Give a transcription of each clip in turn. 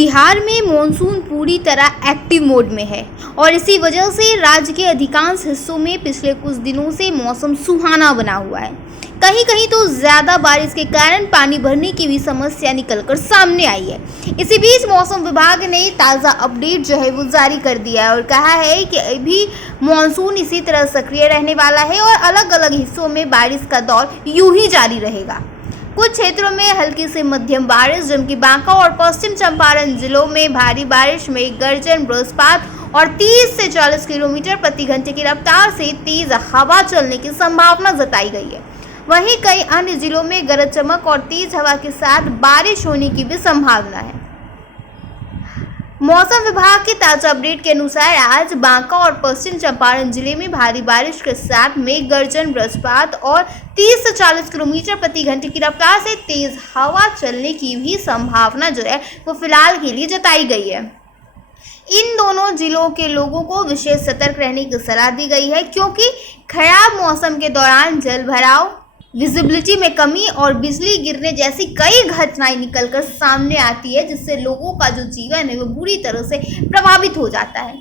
बिहार में मॉनसून पूरी तरह एक्टिव मोड में है और इसी वजह से राज्य के अधिकांश हिस्सों में पिछले कुछ दिनों से मौसम सुहाना बना हुआ है। कहीं कहीं तो ज़्यादा बारिश के कारण पानी भरने की भी समस्या निकलकर सामने आई है। इसी बीच मौसम विभाग ने ताज़ा अपडेट जो है वो जारी कर दिया है और कहा है कि अभी मॉनसून इसी तरह सक्रिय रहने वाला है और अलग अलग हिस्सों में बारिश का दौर यूं ही जारी रहेगा। कुछ क्षेत्रों में हल्की से मध्यम बारिश, जबकि बांका और पश्चिम चंपारण जिलों में भारी बारिश में गर्जन, वज्रपात और 30 से 40 किलोमीटर प्रति घंटे की रफ्तार से तेज हवा चलने की संभावना जताई गई है। वहीं कई अन्य जिलों में गरज चमक और तेज हवा के साथ बारिश होने की भी संभावना है। मौसम विभाग के ताजा अपडेट के अनुसार आज बांका और पश्चिम चंपारण जिले में भारी बारिश के साथ मेघ गर्जन, वज्रपात और 30 से 40 किलोमीटर प्रति घंटे की रफ्तार से तेज हवा चलने की भी संभावना जो है वो फिलहाल के लिए जताई गई है। इन दोनों जिलों के लोगों को विशेष सतर्क रहने की सलाह दी गई है, क्योंकि खराब मौसम के दौरान जल भराव, विजिबिलिटी में कमी और बिजली गिरने जैसी कई घटनाएं निकलकर सामने आती है, जिससे लोगों का जो जीवन है वो बुरी तरह से प्रभावित हो जाता है।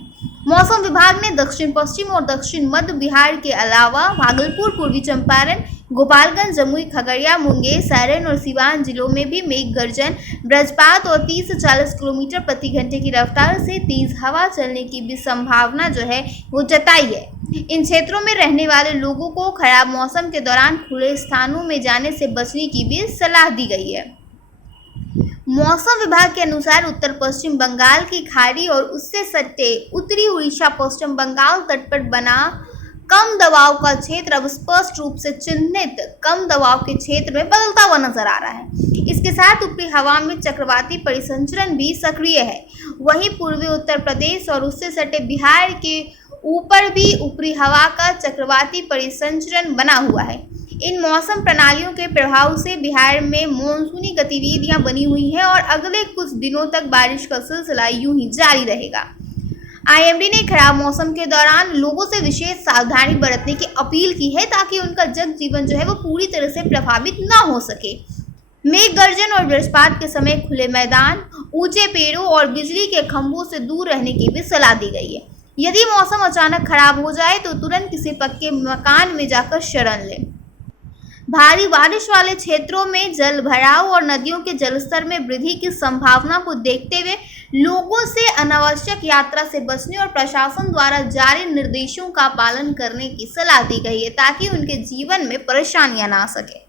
मौसम विभाग ने दक्षिण पश्चिम और दक्षिण मध्य बिहार के अलावा भागलपुर, पूर्वी चंपारण, गोपालगंज, जमुई, खगड़िया, मुंगेर, सारण और सिवान जिलों में भी मेघ गर्जन, वज्रपात और 30 से 40 किलोमीटर प्रति घंटे की रफ्तार से तेज हवा चलने की भी संभावना जो है वो जताई है। इन क्षेत्रों में रहने वाले लोगों को खराब मौसम के दौरान खुले स्थानों में जाने से बचने की भी सलाह दी गई है। मौसम विभाग के अनुसार उत्तर पश्चिम बंगाल की खाड़ी और उससे सटे उत्तरी उड़ीसा, पश्चिम बंगाल तट पर बना कम दबाव का क्षेत्र अब स्पष्ट रूप से चिन्हित कम दबाव के क्षेत्र में बदलता हुआ नजर आ रहा है। इसके साथ ऊपरी हवा में चक्रवाती परिसंचरण भी सक्रिय है। वहीं पूर्वी उत्तर प्रदेश और उससे सटे बिहार के ऊपर भी ऊपरी हवा का चक्रवाती परिसंचरण बना हुआ है। इन मौसम प्रणालियों के प्रभाव से बिहार में मानसूनी गतिविधियां बनी हुई हैं और अगले कुछ दिनों तक बारिश का सिलसिला यूं ही जारी रहेगा। आईएमडी ने खराब मौसम के दौरान लोगों से विशेष सावधानी बरतने की अपील की है, ताकि उनका जनजीवन जो है वो पूरी तरह से प्रभावित ना हो सके। मेघ गर्जन और वज्रपात के समय खुले मैदान, ऊंचे पेड़ों और बिजली के खंभों से दूर रहने की भी सलाह दी गई है। यदि मौसम अचानक खराब हो जाए तो तुरंत किसी पक्के मकान में जाकर शरण लें। भारी बारिश वाले क्षेत्रों में जल भराव और नदियों के जलस्तर में वृद्धि की संभावना को देखते हुए लोगों से अनावश्यक यात्रा से बचने और प्रशासन द्वारा जारी निर्देशों का पालन करने की सलाह दी गई है, ताकि उनके जीवन में परेशानियां ना आ सके।